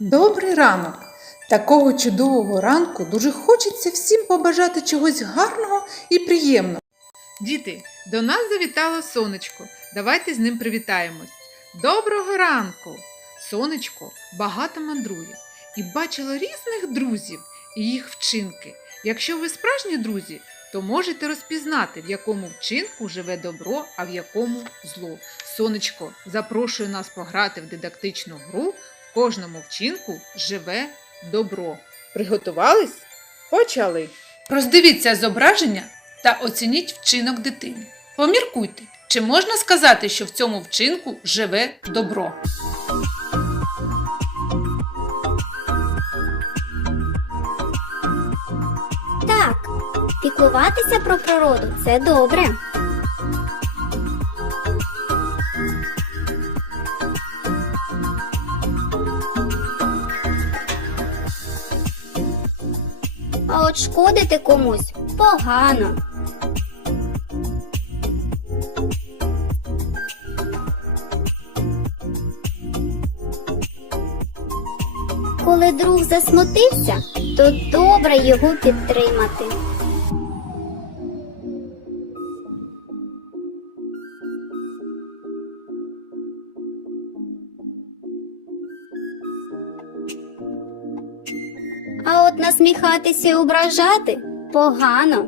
Добрий ранок! Такого чудового ранку дуже хочеться всім побажати чогось гарного і приємного. Діти, до нас завітало сонечко. Давайте з ним привітаємось. Доброго ранку! Сонечко багато мандрує і бачило різних друзів і їх вчинки. Якщо ви справжні друзі, то можете розпізнати, в якому вчинку живе добро, а в якому зло. Сонечко запрошує нас пограти в дидактичну гру. Кожному вчинку живе добро. Приготувались? Почали. Роздивіться зображення та оцініть вчинок дитини. Поміркуйте, чи можна сказати, що в цьому вчинку живе добро. Так, піклуватися про природу це добре. А от шкодити комусь погано. Коли друг засмутився, то добре його підтримати. А от насміхатися і ображати погано.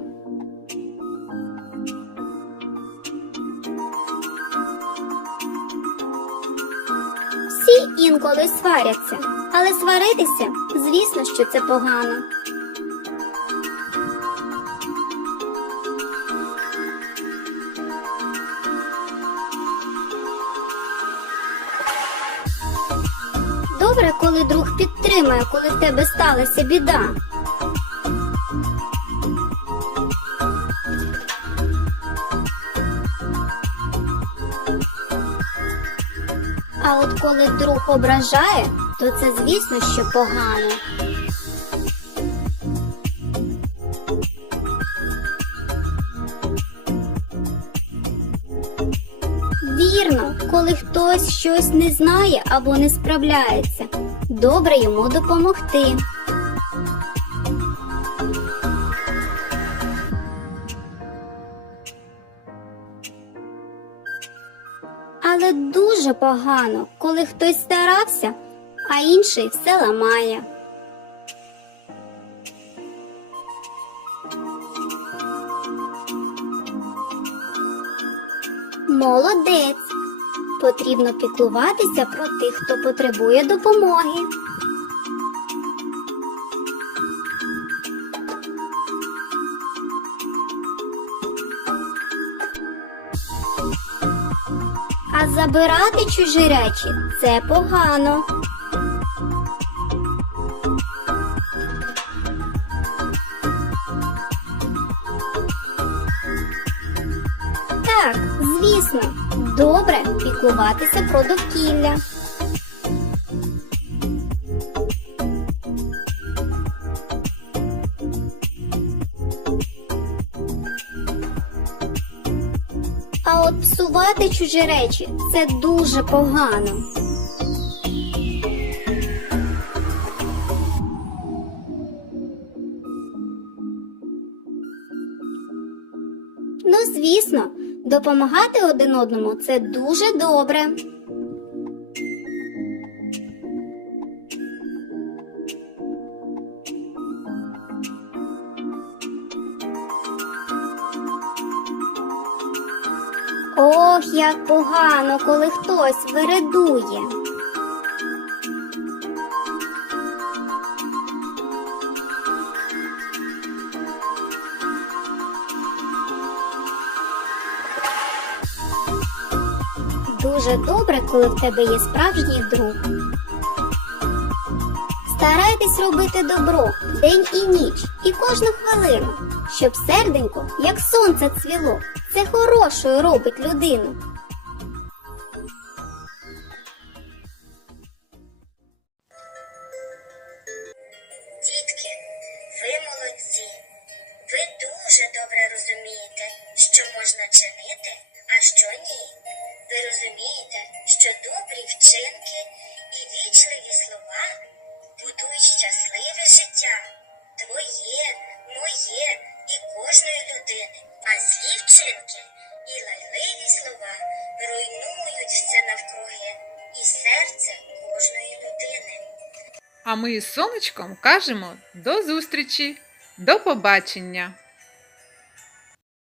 Всі інколи сваряться, але сваритися, звісно, що це погано. Добре, коли друг підтримує, коли в тебе сталася біда. А от коли друг ображає, то це звісно, що погано. Вірно, коли хтось щось не знає або не справляється, добре йому допомогти. Але дуже погано, коли хтось старався, а інший все ламає. Молодець. Потрібно піклуватися про тих, хто потребує допомоги. А забирати чужі речі це погано. Так, звісно, добре піклуватися про довкілля. А от псувати чужі речі це дуже погано. Ну, звісно, допомагати один одному це дуже добре. Ох, як погано, коли хтось вередує. Дуже добре, коли в тебе є справжній друг. Старайтесь робити добро день і ніч, і кожну хвилину, щоб серденько, як сонце цвіло, це хорошою робить людину. Дітки, ви молодці. Ви дуже добре розумієте, що можна чинити, а що ні. Ви розумієте, що добрі вчинки і вічливі слова щасливе життя твоє, моє і кожної людини. А злі вчинки і лайливі слова руйнують все навкруги і серце кожної людини. А ми із сонечком кажемо до зустрічі, до побачення!